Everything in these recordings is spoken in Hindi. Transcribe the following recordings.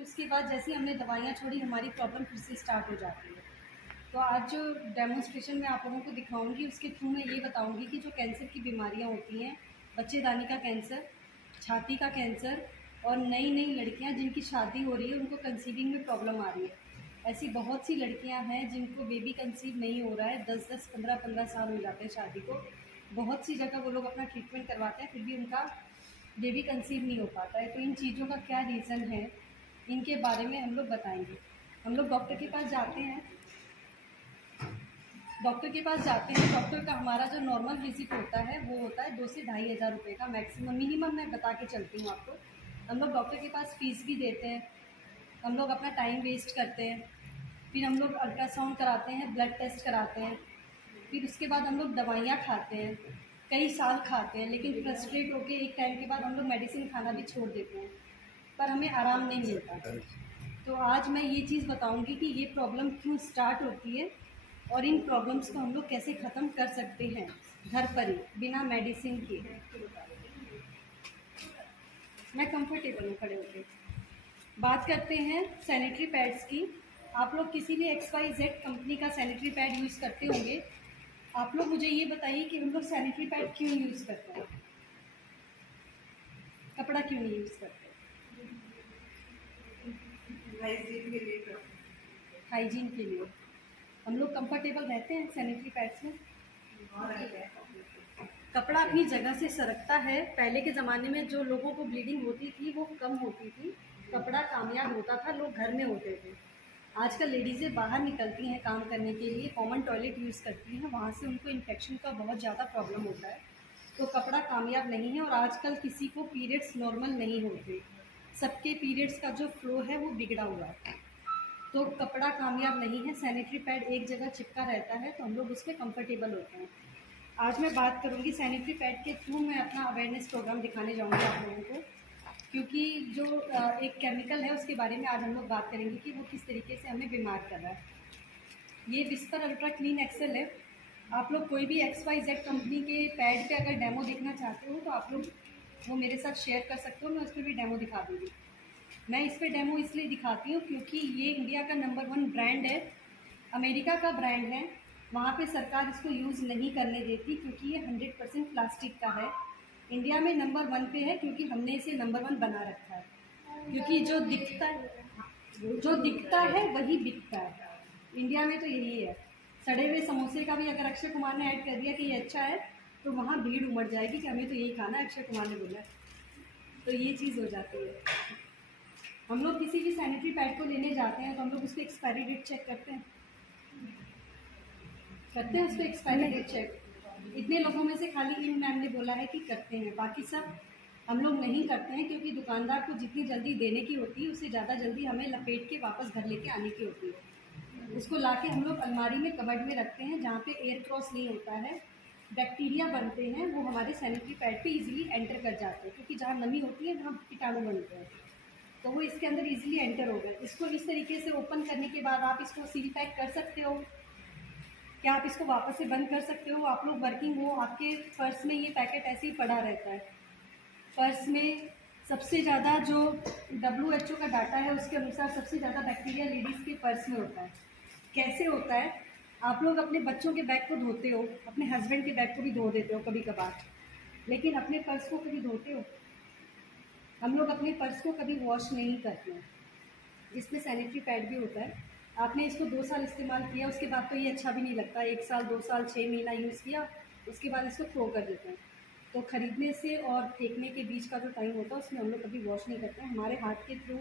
फिर उसके बाद जैसे ही हमने दवाइयाँ छोड़ी हमारी प्रॉब्लम फिर से स्टार्ट हो जाती है। तो आज जो डेमोन्स्ट्रेशन मैं आप लोगों को दिखाऊंगी उसके थ्रू मैं ये बताऊंगी कि जो कैंसर की बीमारियाँ होती हैं, बच्चेदानी का कैंसर, छाती का कैंसर और नई नई लड़कियां जिनकी शादी हो रही है उनको कंसीविंग में प्रॉब्लम आ रही है। ऐसी बहुत सी लड़कियां हैं जिनको बेबी कंसीव नहीं हो रहा है, 10-10, 15-15 साल हो जाते हैं शादी को। बहुत सी जगह वो लोग अपना ट्रीटमेंट करवाते हैं फिर भी उनका बेबी कंसीव नहीं हो पाता है। तो इन चीज़ों का क्या रीज़न है, इनके बारे में हम लोग बताएंगे। हम लोग डॉक्टर के पास जाते हैं, डॉक्टर का हमारा जो नॉर्मल विजिट होता है वो होता है 2 से ढाई हज़ार रुपये का मैक्सिमम, मिनिमम मैं बता के चलती हूँ आपको। हम लोग डॉक्टर के पास फ़ीस भी देते हैं, हम लोग अपना टाइम वेस्ट करते हैं, फिर हम लोग अल्ट्रासाउंड कराते हैं, ब्लड टेस्ट कराते हैं, फिर उसके बाद हम लोग दवाइयाँ खाते हैं, कई साल खाते हैं, लेकिन फ्रस्ट्रेट होकर एक टाइम के बाद हम लोग मेडिसिन खाना भी छोड़ देते हैं, पर हमें आराम नहीं मिलता। तो आज मैं ये चीज़ बताऊंगी कि ये प्रॉब्लम क्यों स्टार्ट होती है और इन प्रॉब्लम्स को हम लोग कैसे ख़त्म कर सकते हैं घर पर ही बिना मेडिसिन के। मैं कंफर्टेबल हूँ खड़े होकर। बात करते हैं सैनिटरी पैड्स की। आप लोग किसी भी XYZ कंपनी का सैनिटरी पैड यूज़ करते होंगे। आप लोग मुझे ये बताइए कि हम लोग सैनिटरी पैड क्यों यूज़ करते हैं, कपड़ा क्यों नहीं यूज़ करते? हाइजीन के लिए। हम लोग कंफर्टेबल रहते हैं सैनिटरी पैड्स में। कपड़ा अपनी जगह से सरकता है। पहले के ज़माने में जो लोगों को ब्लीडिंग होती थी वो कम होती थी, कपड़ा कामयाब होता था, लोग घर में होते थे। आजकल लेडीज़ें बाहर निकलती हैं काम करने के लिए, कॉमन टॉयलेट यूज़ करती हैं, वहाँ से उनको इन्फेक्शन का बहुत ज़्यादा प्रॉब्लम होता है। तो कपड़ा कामयाब नहीं है और आजकल किसी को पीरियड्स नॉर्मल नहीं होते, सबके पीरियड्स का जो फ्लो है वो बिगड़ा हुआ है। तो कपड़ा कामयाब नहीं है, सैनिटरी पैड एक जगह चिपका रहता है तो हम लोग उसमें कंफर्टेबल होते हैं। आज मैं बात करूंगी सैनिटरी पैड के थ्रू, मैं अपना अवेयरनेस प्रोग्राम दिखाने जाऊंगी आप लोगों को, क्योंकि जो एक केमिकल है उसके बारे में आज हम लोग बात करेंगे कि वो किस तरीके से हमें बीमार कर रहा है। ये विस्पर अल्ट्रा क्लीन एक्सेल है। आप लोग कोई भी XYZ कंपनी के पैड पे अगर डेमो देखना चाहते हो तो आप लोग वो मेरे साथ शेयर कर सकते हो, मैं उस पर भी डेमो दिखा दूँगी। मैं इस पर डेमो इसलिए दिखाती हूँ क्योंकि ये इंडिया का नंबर 1 ब्रांड है, अमेरिका का ब्रांड है, वहाँ पे सरकार इसको यूज़ नहीं करने देती क्योंकि ये 100% प्लास्टिक का है। इंडिया में नंबर 1 पे है क्योंकि हमने इसे नंबर 1 बना रखा है, क्योंकि जो दिखता है वही बिकता है। इंडिया में तो यही है। सड़े हुए समोसे का भी अगर अक्षय कुमार ने ऐड कर दिया कि ये अच्छा है तो वहाँ भीड़ उमड़ जाएगी कि हमें तो यही खाना है, अक्षय कुमार ने बोला। तो ये चीज़ हो जाती है। हम लोग किसी भी सैनिटरी पैड को लेने जाते हैं तो हम लोग उसकी एक्सपायरी डेट चेक करते हैं उस पर एक्सपायरी डेट चेक। इतने लोगों में से खाली इन मैम ने बोला है कि करते हैं, बाकी सब हम लोग नहीं करते हैं, क्योंकि दुकानदार को जितनी जल्दी देने की होती है उससे ज़्यादा जल्दी हमें लपेट के वापस घर लेके आने की होती है। उसको लाके हम लोग अलमारी में कबर्ड में रखते हैं जहाँ पे एयर क्रॉस नहीं होता है, बैक्टीरिया बनते हैं वो हमारे सैनिटरी पैड पे इजीली एंटर कर जाते हैं, क्योंकि जहाँ नमी होती है वहाँ कीटाणु बनते हैं तो वो इसके अंदर इजीली एंटर हो गए। इसको इस तरीके से ओपन करने के बाद आप इसको सील पैक कर सकते हो। क्या आप इसको वापस से बंद कर सकते हो? आप लोग वर्किंग हो, आपके पर्स में ये पैकेट ऐसे ही पड़ा रहता है। पर्स में सबसे ज़्यादा जो WHO का डाटा है उसके अनुसार सबसे ज़्यादा बैक्टीरिया लेडीज़ के पर्स में होता है। कैसे होता है? आप लोग अपने बच्चों के बैग को धोते हो, अपने हस्बैंड के बैग को भी धो देते हो कभी कभार, लेकिन अपने पर्स को कभी धोते हो? हम लोग अपने पर्स को कभी वॉश नहीं करते हैं, जिसमें सैनिटरी पैड भी होता है। आपने इसको 2 साल इस्तेमाल किया, उसके बाद तो ये अच्छा भी नहीं लगता। 1 साल, 2 साल, 6 महीना यूज़ किया, उसके बाद इसको थ्रो कर देते हैं। तो ख़रीदने से और फेंकने के बीच का जो टाइम होता है उसमें हम लोग कभी वॉश नहीं करते हैं। हमारे हाथ के थ्रू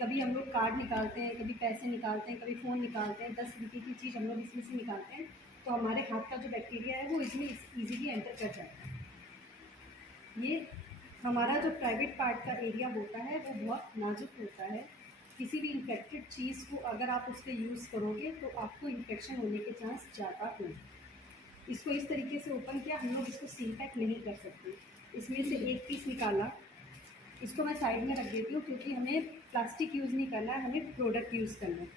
कभी हम लोग कार्ड निकालते हैं, कभी पैसे निकालते हैं, कभी फ़ोन निकालते हैं, 10 रुपये की चीज़ हम लोग इसमें से निकालते हैं, तो हमारे हाथ का जो बैक्टीरिया है वो इसमें ईजीली एंटर कर जाता है। ये हमारा जो प्राइवेट पार्ट का एरिया होता है वो बहुत नाजुक होता है। किसी भी इन्फेक्टेड चीज़ को अगर आप उस पर यूज़ करोगे तो आपको इन्फेक्शन होने के चांस ज़्यादा होंगे। इसको इस तरीके से ओपन किया, हम लोग इसको सील पैक नहीं कर सकते। इसमें से एक पीस निकाला, इसको मैं साइड में रख देती हूँ क्योंकि हमें प्लास्टिक यूज़ नहीं करना है, हमें प्रोडक्ट यूज़ करना है।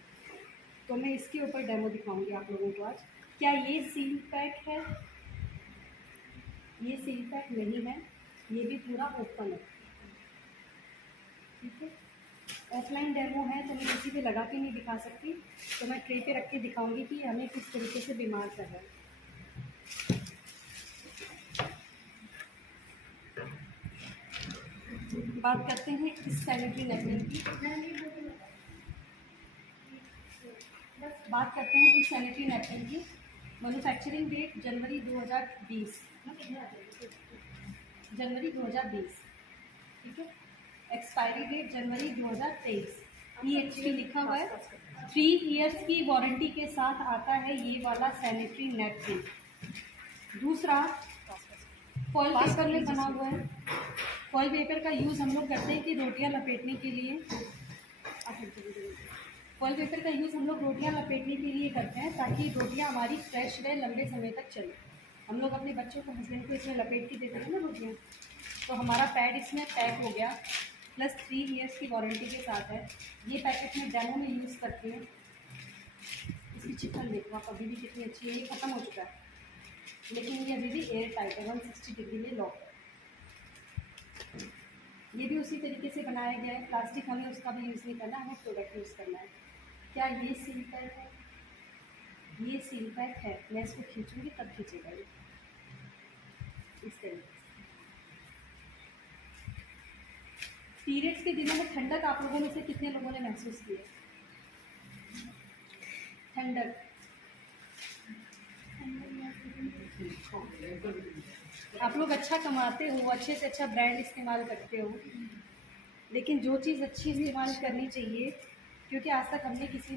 तो मैं इसके ऊपर डेमो दिखाऊंगी आप लोगों को आज। क्या ये सील पैक है? ये सील पैक नहीं है, ये भी पूरा ओपन है, ठीक है। ऑफलाइन डेमो है तो मैं किसी पे लगा के नहीं दिखा सकती, तो मैं ट्रे पे रख के दिखाऊंगी कि हमें किस तरीके से बीमार कर रहा है। बात करते हैं इस सैनिटरी नैपकिन की। बात करते हैं इस सैनिटरी नैपकिन की। मैन्युफैक्चरिंग डेट जनवरी 2020, जनवरी 2020, ठीक है। एक्सपायरी डेट जनवरी 2023। EHP लिखा हुआ है। 3 इयर्स की वारंटी के साथ आता है ये वाला सैनिटरी नैपकिन। दूसरा, फॉइल पेपर में बना हुआ है। फॉइल पेपर का यूज़ हम लोग करते हैं कि रोटियां लपेटने के लिए, फॉइल पेपर का यूज़ हम लोग रोटियां लपेटने के लिए करते हैं ताकि रोटियां हमारी फ्रेश रहे, लंबे समय तक चले। हम लोग अपने बच्चों को, हस्बैंड को इसमें लपेट के देते हैं ना रोटियां, तो हमारा पैड इसमें पैक हो गया, प्लस 3 इयर्स की वारंटी के साथ है। ये पैकेट में डेमो में यूज़ करते हैं। इसकी चिकन देखो आप, अभी भी कितनी अच्छी है। ये ख़त्म हो चुका है लेकिन ये अभी भी एयर टाइट है, 160 डिग्री में लॉक है। ये भी उसी तरीके से बनाया गया है। प्लास्टिक हमें उसका भी यूज़ नहीं करना, हमें प्रोडक्ट यूज़ करना है। क्या ये सील पैक है? ये सील पैक है। मैं इसको खींचूँगी तब खींचेगा ये, इस तरीके से। पीरियड्स के दिनों में ठंडक आप लोगों में से कितने लोगों ने महसूस की है? ठंडक आप लोग अच्छा कमाते हो, अच्छे से अच्छा ब्रांड इस्तेमाल करते हो, लेकिन जो चीज़ अच्छी इस्तेमाल करनी चाहिए, क्योंकि आज तक हमें किसी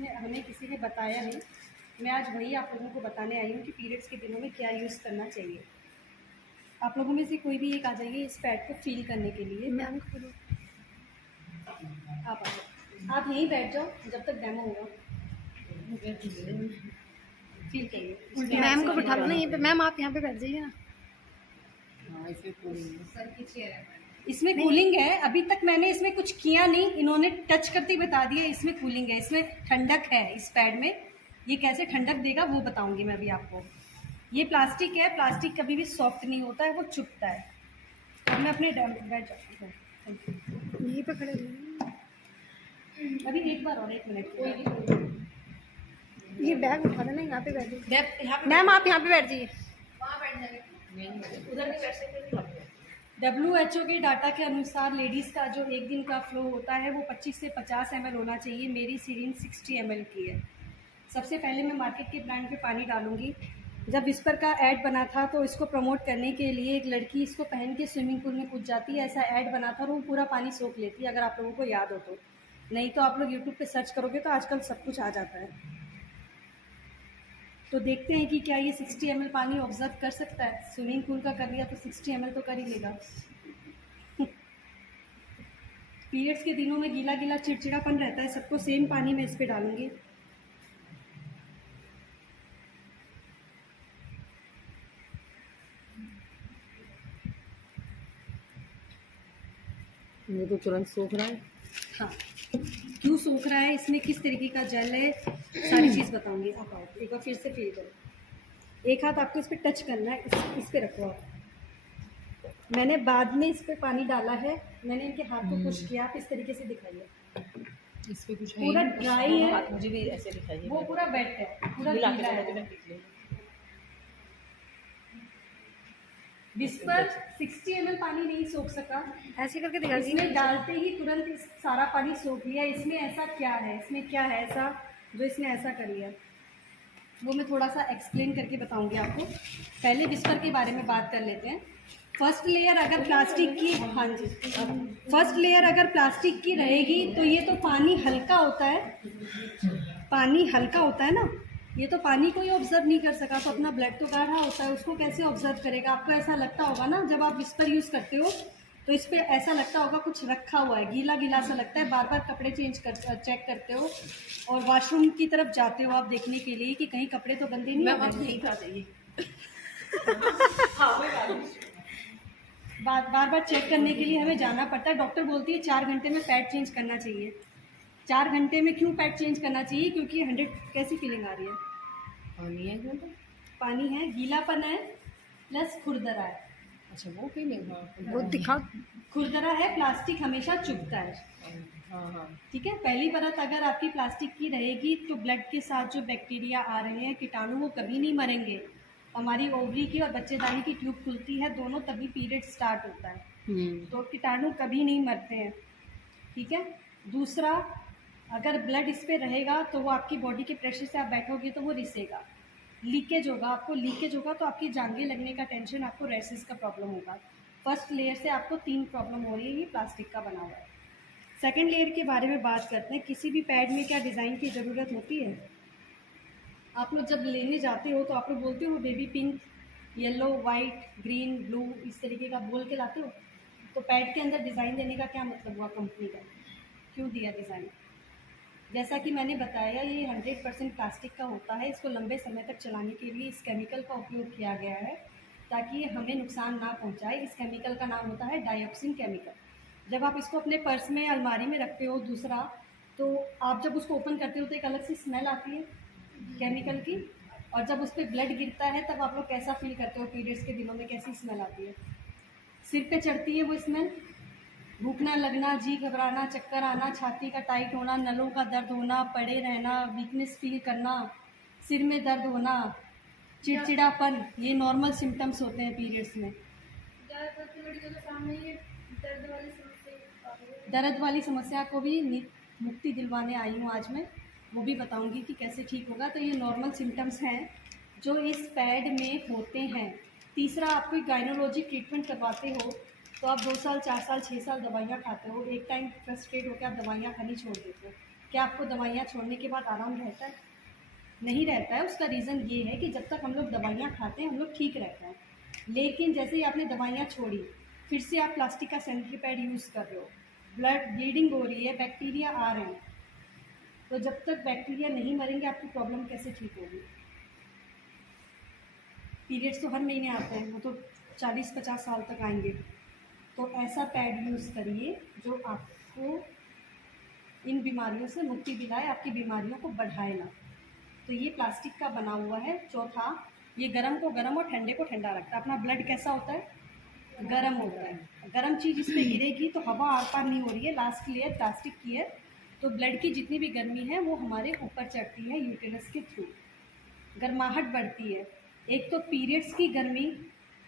ने बताया नहीं, मैं आज वही आप लोगों को बताने आई हूँ कि पीरियड्स के दिनों में क्या यूज़ करना चाहिए। आप लोगों में से कोई भी एक आ जाइए इस पैड को फील करने के लिए। मैम आप आ जाओ, आप यहीं बैठ जाओ जब तक डेमो होगा। फील करिए। मैम को बिठा लो ना यहीं पे। मैम आप यहाँ पे बैठ जाइए ना। इसमें कूलिंग है। अभी तक मैंने इसमें कुछ किया नहीं, इन्होंने टच करते ही बता दिया इसमें कूलिंग है, इसमें ठंडक है। इस पैड में ये कैसे ठंडक देगा वो बताऊंगी मैं अभी आपको। ये प्लास्टिक है, प्लास्टिक कभी भी सॉफ्ट नहीं होता है, वो चुभता है। अब मैं अपने बैठ जाती हूँ यहीं पे खड़े रहिए। अभी एक बार और, 1 मिनट। ये बैग उठा लेना, यहाँ पे बैठ जाइए। मैम आप यहाँ पे बैठ जाइए। WHO के डाटा के अनुसार लेडीज़ का जो एक दिन का फ्लो होता है वो 25 से 50 ml होना चाहिए। मेरी सीरीन 60 ml की है। सबसे पहले मैं मार्केट के ब्रांड पे पानी डालूंगी। जब विस्पर का ऐड बना था तो इसको प्रमोट करने के लिए एक लड़की इसको पहन के स्विमिंग पूल में कूद जाती है, ऐसा ऐड बना था और वो पूरा पानी सोख लेती है, अगर आप लोगों को याद हो तो। नहीं तो आप लोग यूट्यूब पे सर्च करोगे तो आजकल सब कुछ आ जाता है। तो देखते हैं कि क्या ये 60 ml पानी ऑब्जर्व कर सकता है। स्विमिंग पूल का कर लिया तो 60 ml तो कर ही लेगा। पीरियड्स के दिनों में गीला गीला चिड़चिड़ापन रहता है सबको, सेम पानी में इस पे डालूंगी। ये तो तुरंत सूख रहा है। हाँ, क्यों सूख रहा है, इसमें किस तरीके का जेल है, सारी चीज़ बताऊंगी। आप आओ एक बार फिर से फील करो। एक हाथ आपको इस पर टच करना है, इस पे रखो आप। मैंने बाद में इस पे पानी डाला है, मैंने इनके हाथ को पुश किया। आप इस तरीके से दिखाइए। इस पे कुछ पूरा ड्राई है, मुझे भी ऐसे दिखाइए। वो पूरा वेट है, पूरा गीला है। विस्पर 60 ml पानी नहीं सोख सका, ऐसे करके दिखा दीजिए। इसमें डालते ही तुरंत इस सारा पानी सोख लिया। इसमें ऐसा क्या है, इसमें क्या है ऐसा जो इसने ऐसा कर लिया, वो मैं थोड़ा सा एक्सप्लेन करके बताऊंगी आपको। पहले विस्पर के बारे में बात कर लेते हैं। फर्स्ट लेयर अगर प्लास्टिक की, हाँ जी, फर्स्ट लेयर अगर प्लास्टिक की रहेगी तो ये तो पानी हल्का होता है, पानी हल्का होता है ना, ये तो पानी को ही ऑब्जर्व नहीं कर सका, तो अपना ब्लड तो गाढ़ा होता है, उसको कैसे ऑब्जर्व करेगा। आपको ऐसा लगता होगा ना जब आप विस्पर यूज़ करते हो तो इस पर ऐसा लगता होगा कुछ रखा हुआ है, गीला गीला सा लगता है। बार बार कपड़े चेक करते हो और वॉशरूम की तरफ जाते हो आप देखने के लिए कि कहीं कपड़े तो गंदे नहीं है। बार बार चेक करने के लिए हमें जाना पड़ता है। डॉक्टर बोलती है 4 घंटे में पैड चेंज करना चाहिए। 4 घंटे में क्यों पैड चेंज करना चाहिए? क्योंकि 100 कैसी फीलिंग आ रही है? पानी है क्या? पानी है, गीलापन है, प्लस खुरदरा है। अच्छा वो फीलिंग, हाँ वो दिखा। खुरदरा है, प्लास्टिक हमेशा चुभता है। हाँ। ठीक है, पहली परत अगर आपकी प्लास्टिक की रहेगी तो ब्लड के साथ जो बैक्टीरिया आ रहे हैं, कीटाणु, वो कभी नहीं मरेंगे। हमारी ओवरी की और बच्चेदानी की ट्यूब खुलती है, दोनों तभी पीरियड स्टार्ट होता है, तो कीटाणु कभी नहीं मरते हैं। ठीक है। दूसरा, अगर ब्लड इस पे रहेगा तो वो आपकी बॉडी के प्रेशर से आप बैठोगे तो वो रिसेगा, लीकेज होगा, आपको लीकेज होगा तो आपकी जांघें लगने का टेंशन, आपको रैसेस का प्रॉब्लम होगा। फर्स्ट लेयर से आपको 3 प्रॉब्लम हो रही है, ये प्लास्टिक का बना हुआ है। सेकेंड लेयर के बारे में बात करते हैं। किसी भी पैड में क्या डिज़ाइन की ज़रूरत होती है? आप लोग जब लेने जाते हो तो आप लोग बोलते हो baby pink, yellow, white, green, blue, इस तरीके का बोल के लाते हो। तो पैड के अंदर डिज़ाइन देने का क्या मतलब हुआ कंपनी का? क्यों दिया डिज़ाइन? जैसा कि मैंने बताया, ये 100% प्लास्टिक का होता है। इसको लंबे समय तक चलाने के लिए इस केमिकल का उपयोग किया गया है ताकि ये हमें नुकसान ना पहुंचाए। इस केमिकल का नाम होता है डाइऑक्सिन केमिकल। जब आप इसको अपने पर्स में, अलमारी में रखते हो, दूसरा, तो आप जब उसको ओपन करते हो तो एक अलग सी स्मेल आती है केमिकल की, और जब उस पर ब्लड गिरता है तब आप लोग कैसा फील करते हो? पीरियड्स के दिनों में कैसी स्मेल आती है? सिर पे चढ़ती है वो स्मेल, भूखना लगना, जी घबराना, चक्कर आना, छाती का टाइट होना, नलों का दर्द होना, पड़े रहना, वीकनेस फील करना, सिर में दर्द होना, चिड़चिड़ापन, ये नॉर्मल सिम्टम्स होते हैं पीरियड्स में। दर्द वाली समस्या को भी मुक्ति दिलवाने आई हूँ आज मैं, वो भी बताऊंगी कि कैसे ठीक होगा। तो ये नॉर्मल सिम्टम्स हैं जो इस पैड में होते हैं। तीसरा, आप कोई गायनोलॉजी ट्रीटमेंट करवाते हो तो आप 2 साल, 4 साल, 6 साल दवाइयाँ खाते हो, एक टाइम फ्रस्ट्रेट होकर आप दवाइयाँ खानी छोड़ देते हो। क्या आपको दवाइयाँ छोड़ने के बाद आराम रहता है? नहीं रहता है। उसका रीज़न ये है कि जब तक हम लोग दवाइयाँ खाते हैं हम लोग ठीक रहते हैं, लेकिन जैसे ही आपने दवाइयाँ छोड़ी, फिर से आप प्लास्टिक का सैनिटरी पैड यूज़ कर रहे हो, ब्लड ब्लीडिंग हो रही है, बैक्टीरिया आ रहे हैं, तो जब तक बैक्टीरिया नहीं मरेंगे आपकी प्रॉब्लम कैसे ठीक होगी? पीरियड्स तो हर महीने आते हैं, वो तो 40-50 साल तक आएंगे। तो ऐसा पैड यूज़ करिए जो आपको इन बीमारियों से मुक्ति दिलाए, आपकी बीमारियों को बढ़ाए ना। तो ये प्लास्टिक का बना हुआ है। चौथा, ये गर्म को गर्म और ठंडे को ठंडा रखता है। अपना ब्लड कैसा होता है? गर्म होता है। गर्म चीज़ इस पर गिरेगी तो हवा आर पार नहीं हो रही है, लास्ट लेयर प्लास्टिक की है, तो ब्लड की जितनी भी गर्मी है वो हमारे ऊपर चढ़ती है यूटेरस के थ्रू, गर्माहट बढ़ती है। एक तो पीरियड्स की गर्मी,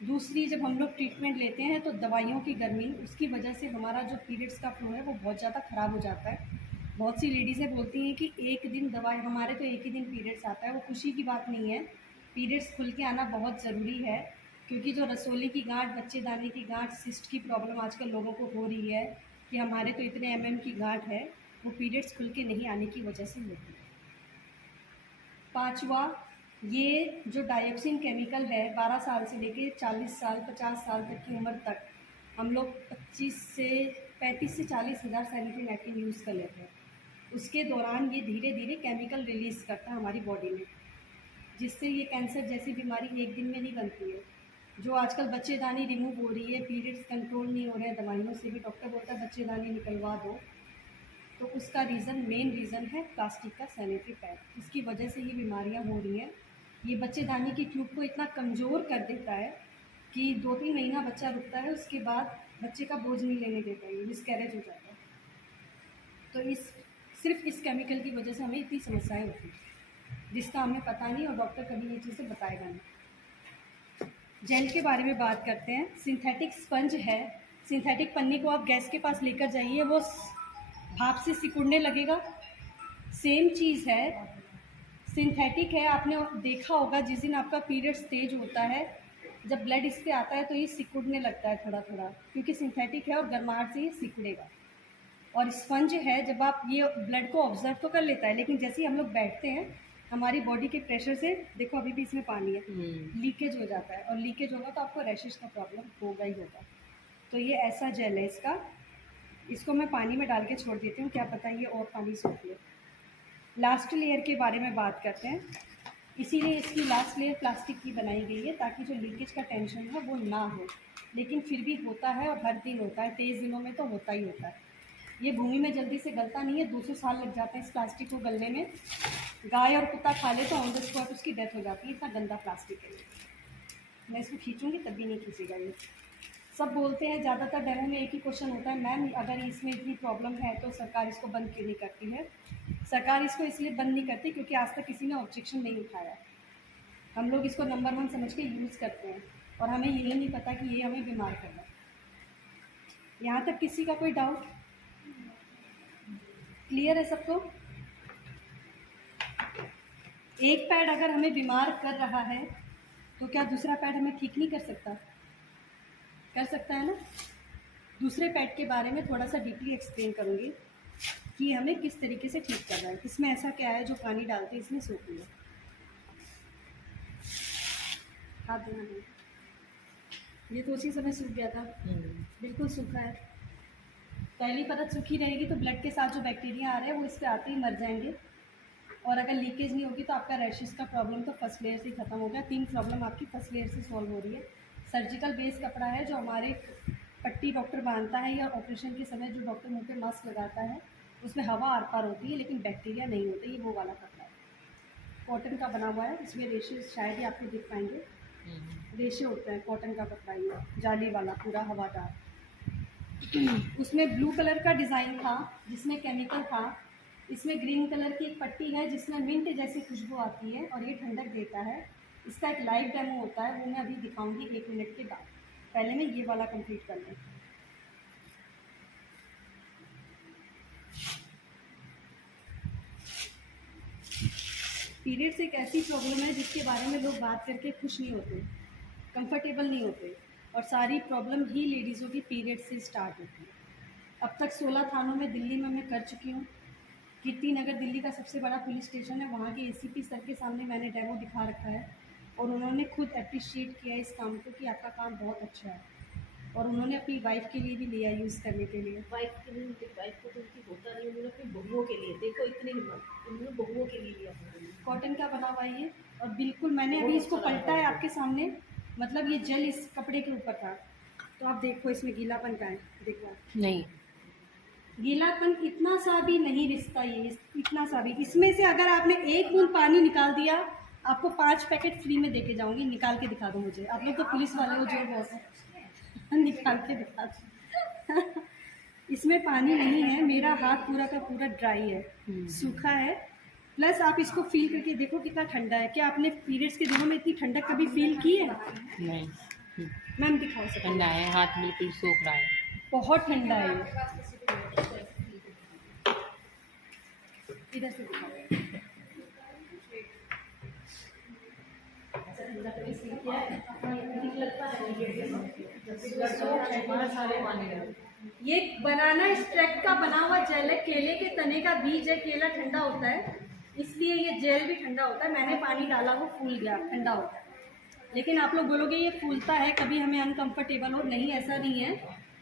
दूसरी जब हम लोग ट्रीटमेंट लेते हैं तो दवाइयों की गर्मी, उसकी वजह से हमारा जो पीरियड्स का फ्लो है वो बहुत ज़्यादा ख़राब हो जाता है। बहुत सी लेडीज़ें बोलती हैं कि एक दिन दवाई, हमारे तो एक ही दिन पीरियड्स आता है। वो खुशी की बात नहीं है। पीरियड्स खुल के आना बहुत ज़रूरी है, क्योंकि जो रसोली की गांठ, बच्चेदानी की गांठ, सिस्ट की प्रॉब्लम आजकल लोगों को हो रही है कि हमारे तो इतने mm की गांठ है, वो पीरियड्स खुल के नहीं आने की वजह से होती है। पाँचवा, ये जो डाइऑक्सिन केमिकल है 12 साल से लेके 40 साल, 50 साल तक की उम्र तक हम लोग 35 से 40 हज़ार सैनिटरी नैपकिन यूज़ कर लेते हैं। उसके दौरान ये धीरे धीरे केमिकल रिलीज़ करता है हमारी बॉडी में, जिससे ये कैंसर जैसी बीमारी एक दिन में नहीं बनती है। जो आजकल बच्चेदानी रिमूव हो रही है, पीरियड्स कंट्रोल नहीं हो रहे हैं दवाइयों से भी, डॉक्टर बोलता है बच्चेदानी निकलवा दो, तो उसका मेन रीज़न है प्लास्टिक का सैनिटरी पैड। इसकी वजह से ये बीमारियां हो रही हैं। ये बच्चेदानी की ट्यूब को इतना कमज़ोर कर देता है कि 2-3 महीना बच्चा रुकता है, उसके बाद बच्चे का बोझ नहीं लेने देता, ये मिसकैरेज हो जाता है। तो सिर्फ इस केमिकल की वजह से हमें इतनी समस्याएं होती हैं, जिसका हमें पता नहीं और डॉक्टर कभी ये चीज़ें बताएगा नहीं। जेल के बारे में बात करते हैं। सिंथेटिक स्पंज है। सिंथेटिक पन्नी को आप गैस के पास लेकर जाइए, वो भाप से सिकुड़ने लगेगा। सेम चीज़ है, सिंथेटिक है। आपने देखा होगा जिस दिन आपका पीरियड्स तेज होता है, जब ब्लड इस पर आता है तो ये सिकुड़ने लगता है थोड़ा थोड़ा, क्योंकि सिंथेटिक है और गर्माहट से ये सिकुड़ेगा। और स्पंज है, जब आप ये ब्लड को ऑब्जर्व तो कर लेता है, लेकिन जैसे ही हम लोग बैठते हैं हमारी बॉडी के प्रेशर से, देखो अभी भी इसमें पानी है, लीकेज हो जाता है, और लीकेज होगा तो आपको रैशेस का प्रॉब्लम होगा ही होगा। तो ये ऐसा जेल है इसका। इसको मैं पानी में डाल के छोड़ देती हूँ, क्या पता ये और पानी सूख ले। लास्ट लेयर के बारे में बात करते हैं। इसीलिए इसकी लास्ट लेयर प्लास्टिक की बनाई गई है, ताकि जो लीकेज का टेंशन है वो ना हो, लेकिन फिर भी होता है और हर दिन होता है। तेज़ दिनों में तो होता ही होता है। ये भूमि में जल्दी से गलता नहीं है, 200 साल लग जाते हैं इस प्लास्टिक को गलने में। गाय और कुत्ता खा ले तो ऑन द स्पॉट उसकी डेथ हो जाती है, इतना गंदा प्लास्टिक है। मैं इसको खींचूंगी तब भी नहीं खींचेगा ये। सब बोलते हैं, ज़्यादातर डेमो में एक ही क्वेश्चन होता है, मैम अगर इसमें इतनी प्रॉब्लम है तो सरकार इसको बंद क्यों नहीं करती है। सरकार इसको इसलिए बंद नहीं करती क्योंकि आज तक किसी ने ऑब्जेक्शन नहीं उठाया। हम लोग इसको नंबर 1 समझ के यूज़ करते हैं और हमें यही नहीं पता कि ये हमें बीमार कर रहा है। यहाँ तक किसी का कोई डाउट? क्लियर है सबको? एक पैड अगर हमें बीमार कर रहा है तो क्या दूसरा पैड हमें ठीक नहीं कर सकता? कर सकता है ना। दूसरे पैड के बारे में थोड़ा सा डीपली एक्सप्लेन करूँगी कि हमें किस तरीके से ठीक कर रहा है। इसमें ऐसा क्या है जो पानी डालते इसमें सूख लिया, हाथ देना नहीं, ये तो उसी समय सूख गया था, बिल्कुल सूखा है। पहली परत सूखी रहेगी तो ब्लड के साथ जो बैक्टीरिया आ रहे हैं वो इस पर आते ही मर जाएंगे, और अगर लीकेज नहीं होगी तो आपका रैशेस का प्रॉब्लम तो फर्स्ट लेयर से ही खत्म हो गया। 3 प्रॉब्लम आपकी फर्स्ट लेयर से सॉल्व हो रही है। सर्जिकल बेस कपड़ा है जो हमारे पट्टी डॉक्टर बांधता है, या ऑपरेशन के समय जो डॉक्टर मुंह पे मास्क लगाता है उसमें हवा आर पार होती है लेकिन बैक्टीरिया नहीं होते। ये वो वाला कपड़ा है, कॉटन का बना हुआ है। इसमें रेशे शायद ही आपको दिख पाएंगे, रेशे होते हैं कॉटन का कपड़ा, ये जाली वाला पूरा हवादार। उसमें ब्लू कलर का डिज़ाइन था जिसमें केमिकल था। इसमें ग्रीन कलर की एक पट्टी है जिसमें मिंट जैसी खुशबू आती है और ये ठंडक देता है। इसका एक लाइव डेमो होता है, वो मैं अभी दिखाऊंगी 1 मिनट के बाद। पहले मैं ये वाला कंप्लीट कर लूँ। पीरियड्स एक ऐसी प्रॉब्लम है जिसके बारे में लोग बात करके खुश नहीं होते, कंफर्टेबल नहीं होते, और सारी प्रॉब्लम ही लेडीज़ों की पीरियड से स्टार्ट होती है। अब तक 16 थानों में दिल्ली में मैं कर चुकी हूँ। कीर्ति नगर दिल्ली का सबसे बड़ा पुलिस स्टेशन है, वहाँ के एसीपी सर के सामने मैंने डेमो दिखा रखा है और उन्होंने खुद अप्रिशिएट किया इस काम को कि आपका काम बहुत अच्छा है, और उन्होंने अपनी वाइफ के लिए भी लिया यूज़ करने के लिए। वाइफ के लिए, वाइफ को तो उनकी होता नहीं, उन्होंने अपनी बहुओं के लिए, देखो इतनी हिम्मत, उन्होंने बहुओं के लिए लिया। कॉटन का बना हुआ है ये, और बिल्कुल मैंने अभी इसको पलटा है आपके सामने, मतलब ये जेल इस कपड़े के ऊपर था, तो आप देखो इसमें गीलापन का है, देखो नहीं गीलापन इतना सा भी नहीं रिश्ता, ये इतना सा भी। इसमें से अगर आपने 1 बूंद पानी निकाल दिया, आपको 5 पैकेट फ्री में देके जाऊंगी। निकाल के दिखा दो मुझे, आप लोग तो पुलिस वाले हो जो बॉस है, निकाल के दिखा दो। इसमें पानी नहीं है, मेरा हाथ पूरा का पूरा ड्राई है, सूखा है। प्लस आप इसको फील करके देखो कितना ठंडा है। क्या आपने पीरियड्स के दिनों में इतनी ठंडक कभी फील की है? नहीं, मैम दिखाओ सर। ठंडा है, हाथ बिल्कुल सूख रहा है, बहुत ठंडा है। इधर से दिखाओ। ये बनाना स्ट्रैक का बना हुआ जेल है, केले के तने का बीज है। केला ठंडा होता है इसलिए ये जेल भी ठंडा होता है। मैंने पानी डाला वो फूल गया, ठंडा होता है। लेकिन आप लोग बोलोगे ये फूलता है, कभी हमें अनकंफर्टेबल हो, नहीं ऐसा नहीं है,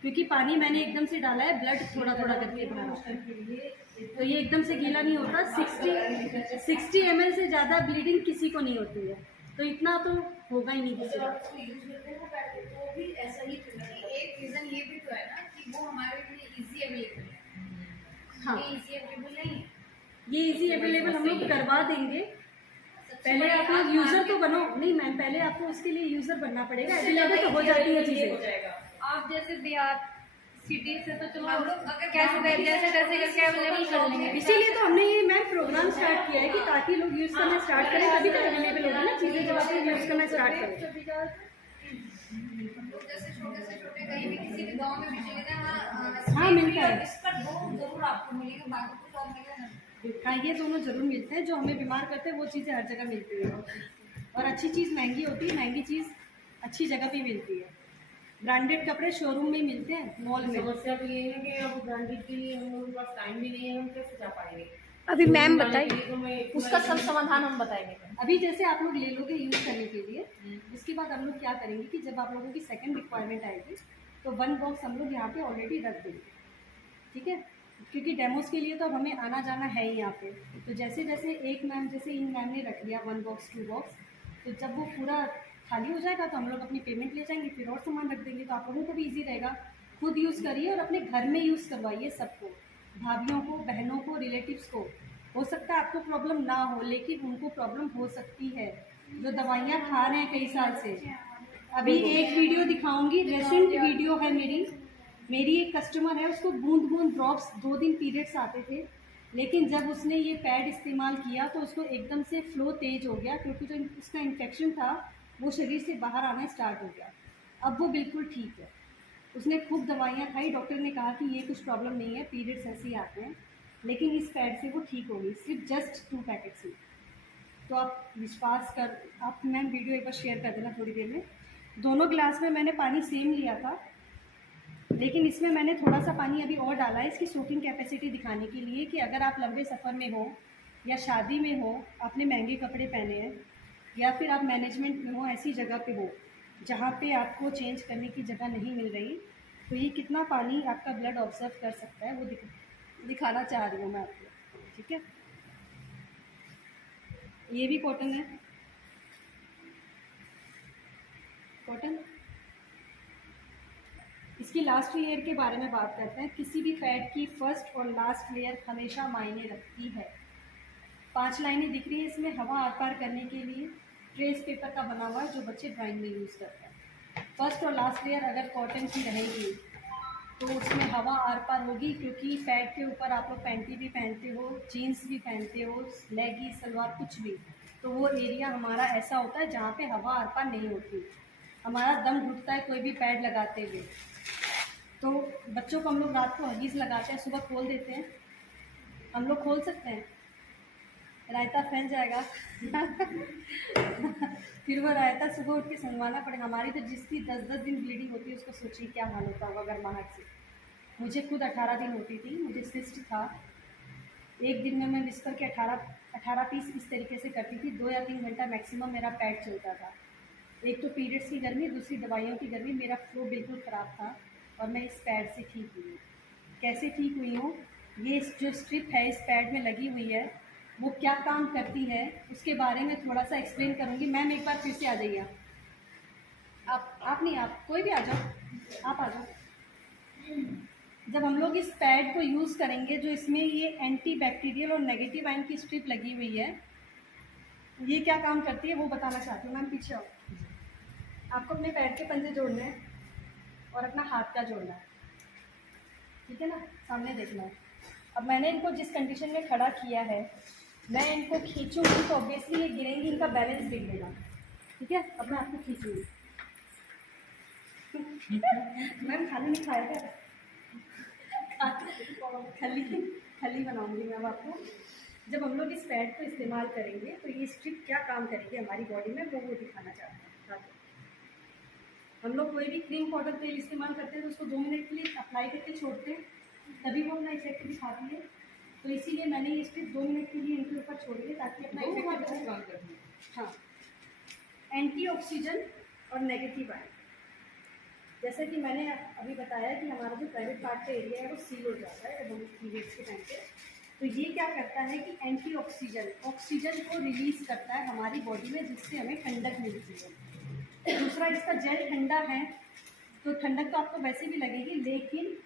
क्योंकि पानी मैंने एकदम से डाला है, ब्लड थोड़ा थोड़ा करके भरा है, तो ये एकदम से गीला नहीं होता। 60 ml से ज़्यादा ब्लीडिंग किसी को नहीं होती है, तो इतना तो होगा ही नहीं किसी को। तो भी ऐसा ही एक रीजन ये भी तो है ना कि वो हमारे लिए इजी अवेलेबल है। हाँ, ये इजी अवेलेबल नहीं है, ये इजी अवेलेबल हम लोग करवा देंगे। पहले आप लोग यूज़र तो बनो। नहीं मैम, पहले आपको उसके लिए यूज़र बनना पड़ेगा, अवेलेबल तो हो जाती है चीज़ें। आप जैसे देहात सिटी से तो चलो हम लोग अगर कैसे जैसे करके अवेलेबल कर लेंगे। इसीलिए तो हमने ये मैम प्रोग्राम स्टार्ट किया है कि ताकि लोग यूज़ करना स्टार्ट करें, तभी तो अवेलेबल होगा ना चीज़ें, जब आप लोग यूज़ करना स्टार्ट करें। जैसे छोटे से छोटे कहीं भी किसी भी गांव में भी चले जाए, हाँ, मिलता है। इस पर जरूर आपको मिलेगा, बाकी कुछ और मिलेगा ना। हाँ, ये दोनों जरूर मिलते हैं। जो हमें बीमार करते हैं वो चीज़ें हर जगह मिलती है, और अच्छी चीज़ महंगी होती है, महंगी चीज़ अच्छी जगह भी मिलती है। ब्रांडेड कपड़े शोरूम में मिलते हैं, मॉल में। समस्या तो ये है कि अब ब्रांडेड के लिए हम लोगों के पास टाइम भी नहीं है, हम कैसे जा पाएंगे। अभी मैम बताइए, तो मैं उसका सब समाधान हम बताएंगे। अभी जैसे आप लोग ले लोगे यूज़ करने के लिए, उसके बाद हम लोग क्या करेंगे कि जब आप लोगों की सेकंड रिक्वायरमेंट आएगी तो 1 बॉक्स हम लोग यहाँ पे ऑलरेडी रख देंगे, ठीक है, क्योंकि डेमोस के लिए तो अब हमें आना जाना है ही यहाँ पे। तो जैसे जैसे एक मैम, जैसे इन मैम ने रख लिया 1 बॉक्स 2 बॉक्स, तो जब वो पूरा खाली हो जाएगा तो हम लोग अपनी पेमेंट ले जाएंगे, फिर और सामान रख देंगे। तो आप लोगों को भी इजी रहेगा। खुद यूज़ करिए और अपने घर में यूज़ करवाइए सबको, भाभीयों को, बहनों को, रिलेटिव्स को। हो सकता है आपको प्रॉब्लम ना हो, लेकिन उनको प्रॉब्लम हो सकती है जो दवाइयाँ खा रहे हैं कई साल से। अभी एक वीडियो दिखाऊंगी, रेसेंट वीडियो है मेरी एक कस्टमर है, उसको बूंद बूंद ड्रॉप्स 2 दिन पीरियड्स आते थे, लेकिन जब उसने ये पैड इस्तेमाल किया तो उसको एकदम से फ्लो तेज हो गया, क्योंकि जो उसका इन्फेक्शन था वो शरीर से बाहर आना स्टार्ट हो गया। अब वो बिल्कुल ठीक है। उसने खूब दवाइयाँ खाई, डॉक्टर ने कहा कि ये कुछ प्रॉब्लम नहीं है, पीरियड्स ऐसे ही आते हैं, लेकिन इस पैड से वो ठीक हो गई, सिर्फ जस्ट 2 पैकेट्स में। तो आप विश्वास कर, आप मैम वीडियो एक बार शेयर कर देना थोड़ी देर में। दोनों गिलास में मैंने पानी सेम लिया था, लेकिन इसमें मैंने थोड़ा सा पानी अभी और डाला है इसकी सोकिंग कैपेसिटी दिखाने के लिए कि अगर आप लंबे सफ़र में हो या शादी में हो, आपने महंगे कपड़े पहने हैं, या फिर आप मैनेजमेंट में हो, ऐसी जगह पे हो जहाँ पे आपको चेंज करने की जगह नहीं मिल रही, तो ये कितना पानी आपका ब्लड ऑब्जर्व कर सकता है वो दिखाना चाह रही हूँ मैं आपको। ठीक है, ये भी कॉटन है, कॉटन। इसकी लास्ट लेयर के बारे में बात करते हैं। किसी भी पैड की फर्स्ट और लास्ट लेयर हमेशा मायने रखती है। 5 लाइनें दिख रही है इसमें, हवा आर पार करने के लिए ट्रेस पेपर का बना हुआ है जो बच्चे ड्राइंग में यूज़ करते हैं। फर्स्ट और लास्ट लेयर अगर कॉटन की रहेगी तो उसमें हवा आर पार होगी, क्योंकि पैड के ऊपर आप लोग पैंटी भी पहनते हो, जीन्स भी पहनते हो, लेगी सलवार कुछ भी, तो वो एरिया हमारा ऐसा होता है जहाँ पे हवा आर पार नहीं होती, हमारा दम घुटता है कोई भी पैड लगाते हुए। तो बच्चों को हम लोग रात को हगीज़ लगाते हैं, सुबह खोल देते हैं, हम लोग खोल सकते हैं, रायता फैल जाएगा फिर वो रायता सुबह उठ के संगवाना पड़ेगा। हमारी तो जिसकी 10-10 दिन ब्लीडिंग होती है उसको सोचिए क्या हाल होता होगा गर्माहट से। मुझे खुद 18 दिन होती थी, मुझे सिस्ट था, एक दिन में मैं विस्पर के 18 पीस इस तरीके से करती थी, 2 या 3 घंटा मैक्सिमम मेरा पैड चलता था। एक तो पीरियड्स की गर्मी, दूसरी दवाइयों की गर्मी, मेरा फ्लो बिल्कुल ख़राब था और मैं इस पैड से ठीक हुई हूँ। कैसे ठीक हुई हूँ, ये जो स्ट्रिप है इस पैड में लगी हुई है वो क्या काम करती है उसके बारे में थोड़ा सा एक्सप्लेन करूँगी। मैम एक बार फिर से आ जाइए आप नहीं, आप कोई भी आ जाओ, आप आ जाओ। जब हम लोग इस पैड को यूज़ करेंगे, जो इसमें ये एंटी बैक्टीरियल और नेगेटिव आयन की स्ट्रिप लगी हुई है, ये क्या काम करती है वो बताना चाहती हूँ। मैम पीछे आओ। आपको अपने पैर के पंजे जोड़ने हैं और अपना हाथ का जोड़ना है, ठीक है ना, सामने देखना है। अब मैंने इनको जिस कंडीशन में खड़ा किया है, मैं इनको खींचूंगी तो ऑब्वियसली ये गिरेंगी, इनका बैलेंस बिगड़ेगा, ठीक है। अब मैं आपको खींचूंगी मैम खाना नहीं खाया क्या? खली बनाऊंगी मैम आपको। जब हम लोग इस पैड को इस्तेमाल करेंगे तो ये स्ट्रिप क्या काम करेगी हमारी बॉडी में वो दिखाना चाहते हैं। हम लोग कोई भी क्रीम पाउडर तेल इस्तेमाल करते हैं तो उसको 2 मिनट के लिए अप्लाई करके छोड़ते हैं, तभी वो अपना इफेक्ट दिखाती है। तो इसीलिए मैंने ये स्ट्रिप 2 मिनट के लिए इनके ऊपर छोड़ दिया ताकि अपना इफेक्ट। हाँ, एंटी ऑक्सीजन और नेगेटिव आयन, जैसा कि मैंने अभी बताया कि हमारा जो प्राइवेट पार्ट का एरिया है वो सील हो जाता है जब हम पीरियड्स के टाइम पे, तो ये क्या करता है कि एंटी ऑक्सीजन को रिलीज़ करता है हमारी बॉडी में, जिससे हमें ठंडक मिलती है। दूसरा, इसका जेल ठंडा है तो ठंडक तो आपको वैसे भी लगेगी, लेकिन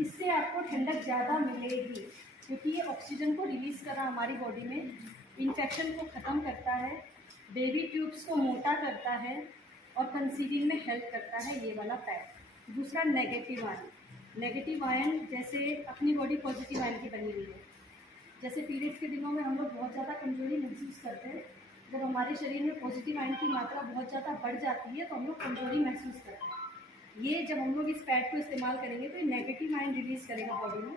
इससे आपको ठंडक ज़्यादा मिलेगी क्योंकि ये ऑक्सीजन को रिलीज़ कर रहा है हमारी बॉडी में, इन्फेक्शन को ख़त्म करता है, बेबी ट्यूब्स को मोटा करता है और कंसीविंग में हेल्प करता है ये वाला पैड। दूसरा, नेगेटिव आयन जैसे अपनी बॉडी पॉजिटिव आयन की बनी हुई है। जैसे पीरियड्स के दिनों में हम लोग बहुत ज़्यादा कमजोरी महसूस करते हैं, जब हमारे शरीर में पॉजिटिव आयन की मात्रा बहुत ज़्यादा बढ़ जाती है तो हम लोग कमजोरी महसूस करते हैं। ये जब हम लोग इस पैड को इस्तेमाल करेंगे तो ये नेगेटिव आयन रिलीज़ करेगा बॉडी में।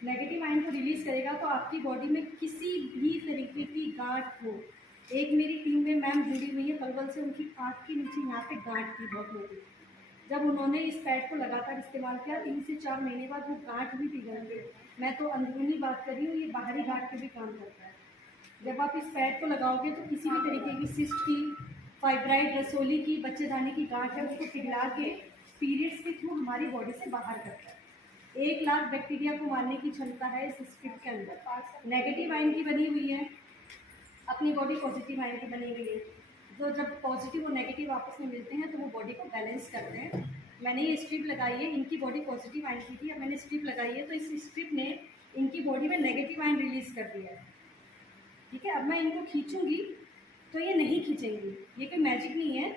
नेगेटिव आयन को रिलीज़ करेगा तो आपकी बॉडी में किसी भी तरीके की गांठ हो, एक मेरी टीम में मैम जुड़ी हुई है पलवल से, उनकी आँख के नीचे यहाँ पे गांठ थी बहुत मोटी, जब उन्होंने इस पैड को लगातार इस्तेमाल किया 3 से 4 महीने बाद वो गांठ भी पिघल गई। मैं तो अंदरूनी बात कर रही हूँ, ये बाहरी गांठ पे भी काम करता है। जब आप इस पैड को लगाओगे तो किसी भी तरीके की सिस्ट की, फाइब्राइड, रसोली की, बच्चेदानी की गांठ है उसको पिघला के पीरियड्स के थ्रू हमारी बॉडी से बाहर करता है। 1 लाख बैक्टीरिया को मारने की क्षमता है इस स्ट्रिप के अंदर। नेगेटिव आयन की बनी हुई है, अपनी बॉडी पॉजिटिव आयन की बनी हुई है। तो जब पॉजिटिव और नेगेटिव आपस में मिलते हैं तो वो बॉडी को बैलेंस करते हैं। मैंने ये स्ट्रिप लगाई है, इनकी बॉडी पॉजिटिव आयन की थी, अब मैंने स्ट्रिप लगाई है तो इस स्ट्रिप ने इनकी बॉडी में नेगेटिव आयन रिलीज़ कर दिया है, ठीक है। अब मैं इनको खींचूंगी तो ये नहीं खींचेंगी, ये कोई मैजिक नहीं है,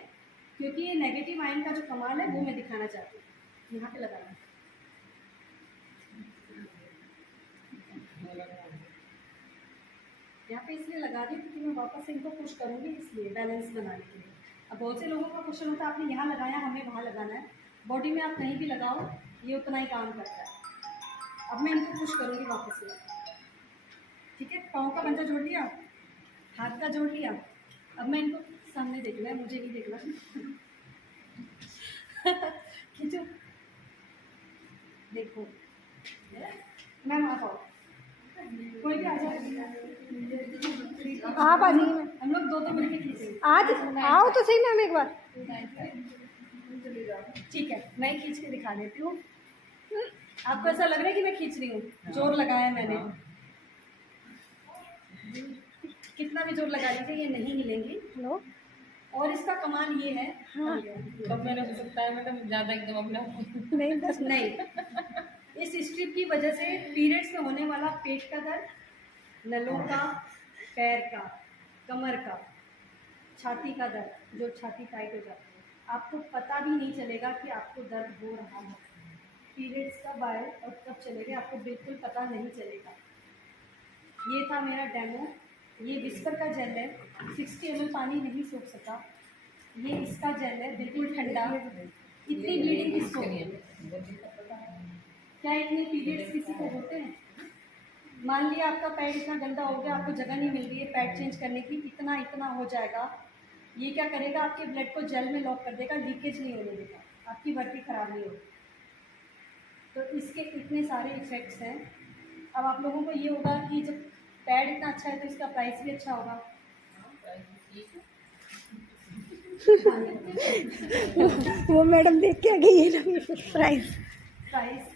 क्योंकि ये नेगेटिव आयन का जो कमाल है वो मैं दिखाना चाहती हूँ। यहाँ पे लगाना, यहाँ पे इसलिए लगा दी क्योंकि मैं वापस से इनको पुश करूँगी, इसलिए बैलेंस बनाने के लिए। अब बहुत से लोगों का क्वेश्चन होता है आपने यहाँ लगाया, हमें वहाँ लगाना है। बॉडी में आप कहीं भी लगाओ, ये उतना ही काम करता है। अब मैं इनको पुश करूँगी वापस से, ठीक है। पाँव का पंजा जोड़ लिया, हाथ का जोड़ लिया। अब मैं इनको सामने देखना है, मुझे नहीं देखना। खींचो, देखो मैम आप आओ, कोई भी आ जाए, आप आ जाइए मैम, हम लोग दो दो मिलकर खींचेंगे। आज आओ तो सही मैम एक बार। ठीक है, मैं खींच के दिखा देती हूँ। आपको ऐसा लग रहा है कि मैं खींच रही हूँ, जोर लगाया मैंने। कितना भी जोर लगा लीजिए ये नहीं हिलेंगी। हेलो, और इसका कमाल ये है, हाँ कब मैंने हो सकता है मैडम ज़्यादा एकदम अपना नहीं बस नहीं, इस स्ट्रिप की वजह से पीरियड्स में होने वाला पेट का दर्द, नलों का, पैर का, कमर का, छाती का दर्द, जो छाती टाइट हो जाती है, आपको पता भी नहीं चलेगा कि आपको दर्द हो रहा है। पीरियड्स कब आए और कब चले गए आपको बिल्कुल पता नहीं चलेगा। ये था मेरा डेमो। ये विस्पर का जेल है, 60 ml पानी नहीं सोख सका। ये इसका जेल है, बिल्कुल ठंडा। इतनी ब्लीडिंग किसको है? क्या इतने पीरियड्स किसी को होते हैं? मान लिया आपका पैड इतना गंदा हो गया, आपको जगह नहीं मिल रही है पैड चेंज करने की, इतना हो जाएगा। ये क्या करेगा, आपके ब्लड को जेल में लॉक कर देगा, लीकेज नहीं होने देगा, आपकी वर्दी खराब नहीं होगी। तो इसके इतने सारे इफ़ेक्ट्स हैं। अब आप लोगों को ये होगा कि जब पैड इतना अच्छा है तो इसका प्राइस भी अच्छा होगा। वो मैडम देख के आ गई है ना प्राइस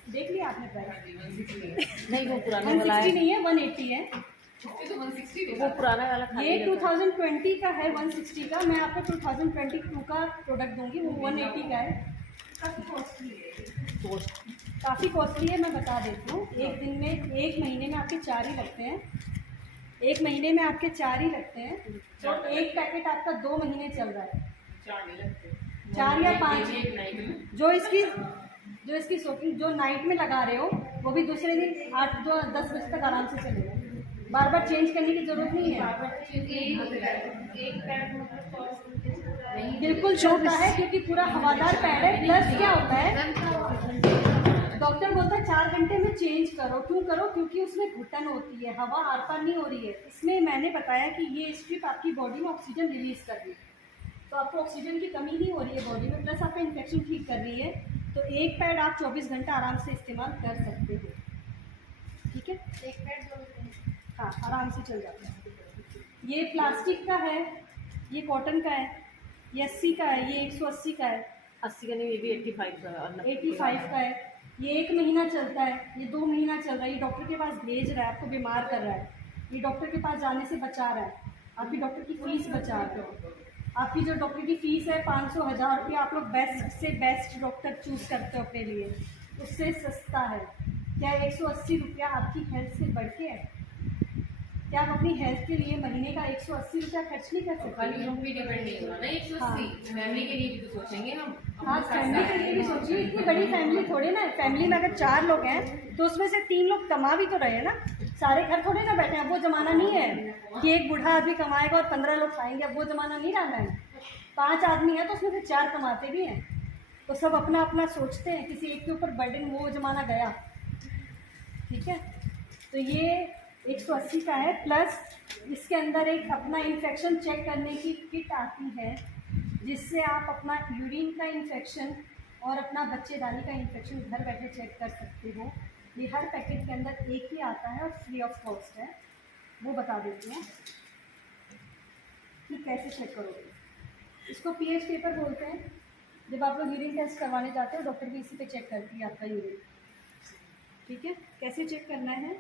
देख लिया आपने? प्राइस नहीं, वो पुराना वाला 160 है, नहीं है, 180 है। वो पुराना वाला ये 2020 का है, 160 का। मैं आपको 2022 का प्रोडक्ट दूंगी, वो 180 का है। काफ़ी कॉस्टली है, मैं बता देती हूँ। एक दिन में, एक महीने में आपके 4 ही लगते हैं। एक महीने में आपके 4 ही लगते हैं, तो एक पैकेट आपका 2 महीने चल रहा है। 4 या 5 जो इसकी सोकिंग जो नाइट में लगा रहे हो, वो भी दूसरे दिन 8-10 बजे तक आराम से चलेगा। बार बार चेंज करने की ज़रूरत नहीं है। बिल्कुल चलता है क्योंकि पूरा हवादार पैड है। प्लस क्या होता है, डॉक्टर बोलता है 4 घंटे में चेंज करो। क्यों करो? क्योंकि उसमें घुटन होती है, हवा आर पार नहीं हो रही है। इसमें मैंने बताया कि ये स्ट्रिप आपकी बॉडी में ऑक्सीजन रिलीज कर रही है, तो आपको ऑक्सीजन की कमी नहीं हो रही है बॉडी में, प्लस आपका इन्फेक्शन ठीक कर रही है। तो एक पैड आप 24 घंटा आराम से इस्तेमाल कर सकते हो, ठीक है। एक पैड 2 घंटे, हाँ, आराम से चल जाता है। ये प्लास्टिक का है, ये कॉटन का है, ये 80 का है, ये 180 का है, 80 का नहीं, ये भी 85 का है, 85 का है। ये 1 महीना चलता है, ये 2 महीना चल रहा है। ये डॉक्टर के पास भेज रहा है, आपको बीमार कर रहा है। ये डॉक्टर के पास जाने से बचा रहा है, आपकी डॉक्टर की फीस बचा रहा है। आपकी जो डॉक्टर की फ़ीस है 500-1000 रुपये, आप लोग बेस्ट से बेस्ट डॉक्टर चूज़ करते हो अपने लिए, उससे सस्ता है। क्या 180 रुपया आपकी हेल्थ से बढ़ के है? क्या आप अपनी हेल्थ के लिए महीने का 180 रुपया खर्च नहीं कर सकते? खाली हम भी डिपेंड नहीं होना ना, 180 फैमिली के लिए भी तो सोचेंगे हम। हाँ, फैमिली के लिए भी सोचिए। इतनी बड़ी फैमिली थोड़ी ना है। फैमिली में अगर 4 लोग हैं तो उसमें से 3 लोग कमा भी तो रहे हैं ना, सारे घर थोड़े ना बैठे हैं। अब वो ज़माना नहीं है कि एक बूढ़ा आदमी कमाएगा और 15 लोग खाएंगे, अब वो ज़माना नहीं रहना है। 5 आदमी है तो उसमें से 4 कमाते भी हैं, तो सब अपना अपना सोचते हैं, किसी एक के ऊपर बर्डन, वो ज़माना गया, ठीक है। तो ये 180 का है, प्लस इसके अंदर एक अपना इन्फेक्शन चेक करने की किट आती है, जिससे आप अपना यूरिन का इन्फेक्शन और अपना बच्चेदानी का इन्फेक्शन घर बैठे चेक कर सकते हो। ये हर पैकेट के अंदर एक ही आता है और फ्री ऑफ कॉस्ट है। वो बता देती हूँ कि कैसे चेक करोगे। इसको पीएच पेपर बोलते हैं। जब आप लोग यूरिन टेस्ट करवाने जाते हो, डॉक्टर भी इसी पे चेक करती है आपका यूरिन, ठीक है। कैसे चेक करना है?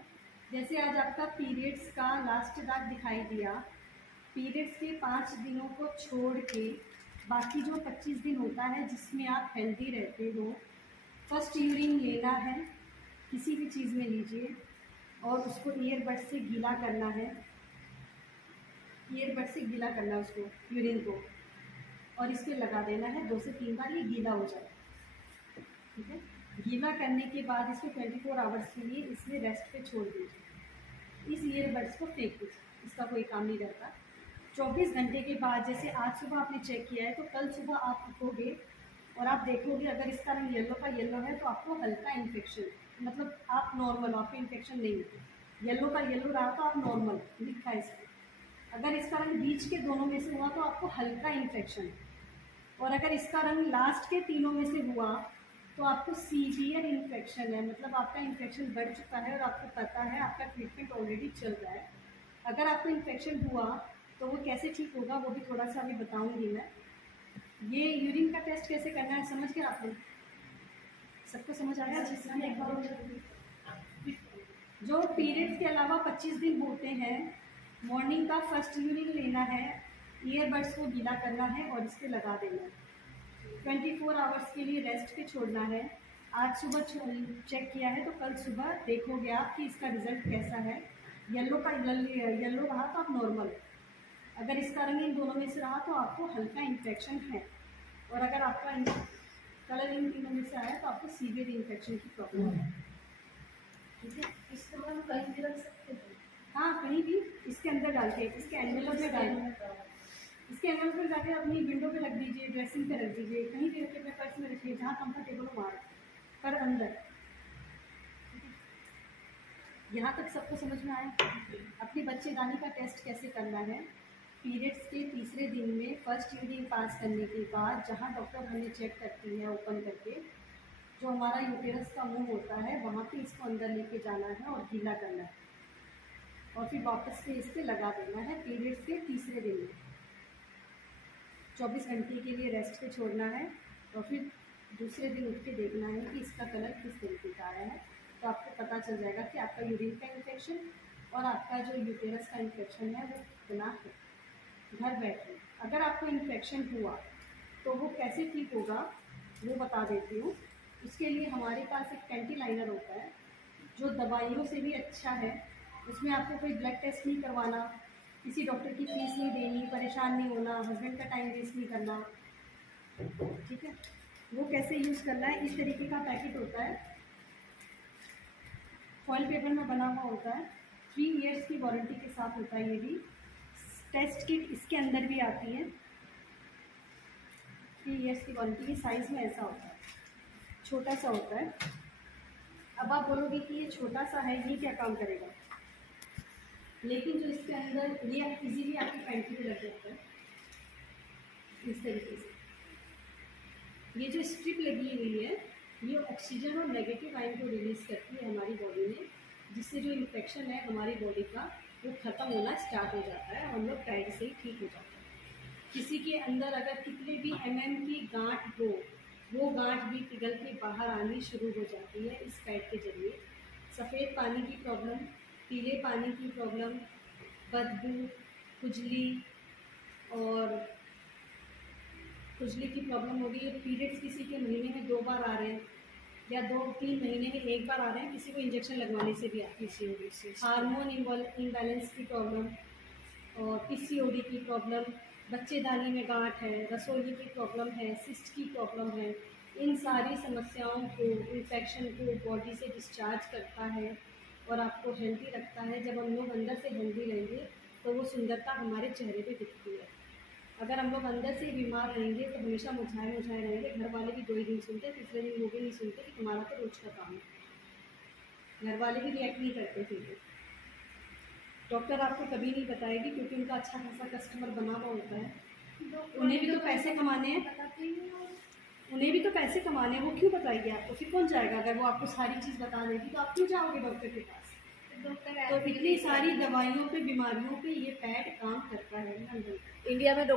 जैसे आज आपका पीरियड्स का लास्ट दाग दिखाई दिया, पीरियड्स के 5 दिनों को छोड़ के बाकी जो 25 दिन होता है जिसमें आप हेल्दी रहते हो, फर्स्ट यूरिन लेना है, किसी भी चीज़ में लीजिए, और उसको ईयरबड से गीला करना है। ईयरबड से गीला करना है उसको, यूरिन को, और इस पर लगा देना है 2 से 3 बार, ये गीला हो जाए। ठीक है, गीला करने के बाद इसको 24 आवर्स के लिए इसमें रेस्ट पे छोड़ दीजिए। इस ईयरबड्स को फेंक दीजिए, इसका कोई काम नहीं रहता। 24 घंटे के बाद, जैसे आज सुबह आपने चेक किया है, तो कल सुबह आप उठोगे और आप देखोगे अगर इसका रंग येलो का येलो है तो आपको हल्का इन्फेक्शन, मतलब आप नॉर्मल, आपको इन्फेक्शन नहीं है। येलो का येलो रहा तो आप नॉर्मल लिखा है इसमें। अगर इसका रंग बीच के दोनों में से हुआ तो आपको हल्का इन्फेक्शन, और अगर इसका रंग लास्ट के तीनों में से हुआ तो आपको सीवियर इन्फेक्शन है, मतलब आपका इन्फेक्शन बढ़ चुका है और आपको पता है, आपका ट्रीटमेंट ऑलरेडी चल रहा है। अगर आपको इन्फेक्शन हुआ तो वो कैसे ठीक होगा वो भी थोड़ा सा अभी बताऊंगी मैं। ये यूरिन का टेस्ट कैसे करना है समझ गए आपने? सबको समझ आया अच्छे से? एक बार जो पीरियड्स के अलावा 25 दिन होते हैं, मॉर्निंग का फर्स्ट यूरिन लेना है, ईयरबड्स को गीला करना है और इस पर लगा देना है। 24 आवर्स के लिए रेस्ट पे छोड़ना है। आज सुबह चेक किया है तो कल सुबह देखोगे आप कि इसका रिज़ल्ट कैसा है। येलो रहा तो आप नॉर्मल, अगर इसका रंग इन दोनों में से रहा तो आपको हल्का इन्फेक्शन है, और अगर आपका कलर इन तीनों में से आया तो आपको सीवियर इन्फेक्शन की प्रॉब्लम है। ठीक है, इसको हम कहीं भी रख सकते हैं। हाँ कहीं भी, इसके अंदर डाल के, इसके एनवेलप में डाल, इसके एनवेलप में डाल के अपनी विंडो पे रख दीजिए, ड्रेसिंग पे रख दीजिए, कहीं भी रख के अपने पर्स में रखिए, जहाँ कंफर्टेबल हो वहाँ, पर अंदर। यहाँ तक सबको समझ में आया? अपनी बच्चेदानी का टेस्ट कैसे करना है? पीरियड्स के तीसरे दिन में फर्स्ट यूरिन पास करने के बाद, जहाँ डॉक्टर हमें चेक करती है ओपन करके, जो हमारा यूटेरस का मुंह होता है वहाँ पे इसको अंदर लेके जाना है और गीला करना है, और फिर वापस से इस पर लगा देना है। पीरियड्स के तीसरे दिन में 24 घंटे के लिए रेस्ट पे छोड़ना है, और फिर दूसरे दिन उठ के देखना है कि इसका कलर किस तरीके का आया है। तो आपको पता चल जाएगा कि आपका यूरिन का इन्फेक्शन और आपका जो यूटेरस का इन्फेक्शन है वो कितना है। घर बैठे अगर आपको इन्फेक्शन हुआ तो वो कैसे ठीक होगा वो बता देती हूँ। उसके लिए हमारे पास एक पैंटी लाइनर होता है जो दवाइयों से भी अच्छा है। उसमें आपको कोई ब्लड टेस्ट नहीं करवाना, किसी डॉक्टर की फीस नहीं देनी, परेशान नहीं होना, हस्बैंड का टाइम वेस्ट नहीं करना। ठीक है, वो कैसे यूज़ करना है? इस तरीके का पैकेट होता है, फॉइल पेपर में बना हुआ होता है, 3 इयर्स की वारंटी के साथ होता है। ये भी टेस्ट किट इसके अंदर भी आती है, 3 इयर्स की वारंटी की। साइज़ में ऐसा होता है, छोटा सा होता है। अब आप बोलोगे कि ये छोटा सा है, ये क्या काम करेगा? लेकिन जो इसके अंदर ये इजीली आपकी पैंटी पे लग जाता है इस तरीके से। ये जो स्ट्रिप लगी हुई है ये ऑक्सीजन और नेगेटिव आयन को रिलीज़ करती है हमारी बॉडी में, जिससे जो इन्फेक्शन है हमारी बॉडी का वो ख़त्म होना स्टार्ट हो जाता है और हम लोग टाइड से ही ठीक हो जाता है। किसी के अंदर अगर कितने भी mm की गांठ हो, वो गांठ भी पिघल के बाहर आनी शुरू हो जाती है इस पैड के जरिए। सफ़ेद पानी की प्रॉब्लम, पीले पानी की प्रॉब्लम, बदबू, खुजली और खुजली की प्रॉब्लम होगी। पीरियड्स किसी के महीने में 2 बार आ रहे हैं या 2-3 महीने में 1 बार आ रहे हैं, किसी को इंजेक्शन लगवाने से भी आती है। हार्मोन इम्बैलेंस की प्रॉब्लम और पीसीओडी की प्रॉब्लम, बच्चेदानी में गांठ है, रसोई की प्रॉब्लम है, सिस्ट की प्रॉब्लम है। इन सारी समस्याओं को, इन्फेक्शन को बॉडी से डिस्चार्ज करता है और आपको हेल्दी रखता है। जब हम लोग अंदर से हेल्दी रहेंगे तो वो सुंदरता हमारे चेहरे पे दिखती है। अगर हम लोग अंदर से बीमार रहेंगे तो हमेशा मुरझाए रहेंगे। घर वाले भी 2 ही दिन सुनते, तीसरे दिन वो भी नहीं सुनते कि तुम्हारा तो रोज का काम है। घर वाले भी रिएक्ट नहीं करते फिर। डॉक्टर आपको कभी नहीं बताएगी क्योंकि उनका अच्छा खासा कस्टमर बना हुआ होता है। उन्हें भी तो पैसे कमाने हैं, उन्हें भी तो पैसे कमाने हैं, वो क्यों बताएगी आपको? फिर कौन जाएगा? अगर वो आपको सारी चीज़ बता देगी तो आप क्यों जाओगे डॉक्टर के पास? तो इतनी सारी दवाइयों पे, बीमारियों पे ये पैड काम करता है। इंडिया में